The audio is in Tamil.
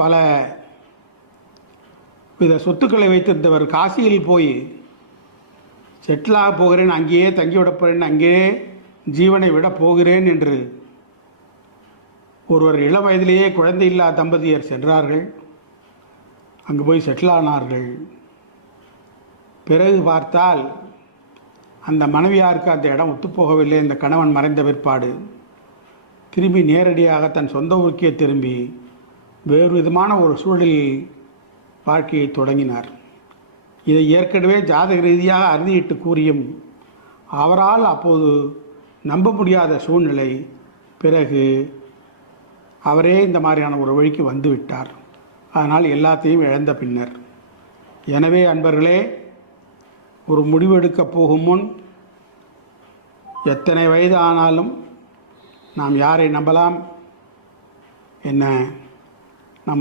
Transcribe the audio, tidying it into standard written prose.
பல வித சொத்துக்களை வைத்திருந்தவர் காசியில் போய் செட்டிலாக போகிறேன், அங்கேயே தங்கிவிடப் போகிறேன், அங்கேயே ஜீவனை விடப் போகிறேன் என்று ஒருவர் இளம் வயதிலேயே குழந்தை இல்லா தம்பதியர் சென்றார்கள். அங்கு போய் செட்டிலானார்கள். பிறகு பார்த்தால் அந்த மனைவியாருக்கு அந்த இடம் ஒத்துப்போகவில்லை. இந்த கணவன் மறைந்த பிற்பாடு திரும்பி நேரடியாக தன் சொந்த ஊருக்கே திரும்பி வேறு விதமான ஒரு சூழலில் வாழ்க்கையை தொடங்கினார். இதை ஏற்கனவே ஜாதக ரீதியாக அறுதியிட்டு கூறியும் அவரால் அப்போது நம்ப முடியாத சூழ்நிலை. பிறகு அவரே இந்த மாதிரியான ஒரு வழிக்கு வந்துவிட்டார். அதனால் எல்லாத்தையும் இழந்த பின்னர். எனவே அன்பர்களே, ஒரு முடிவெடுக்கப் போகும் முன் எத்தனை வயது ஆனாலும் நாம் யாரை நம்பலாம், என்ன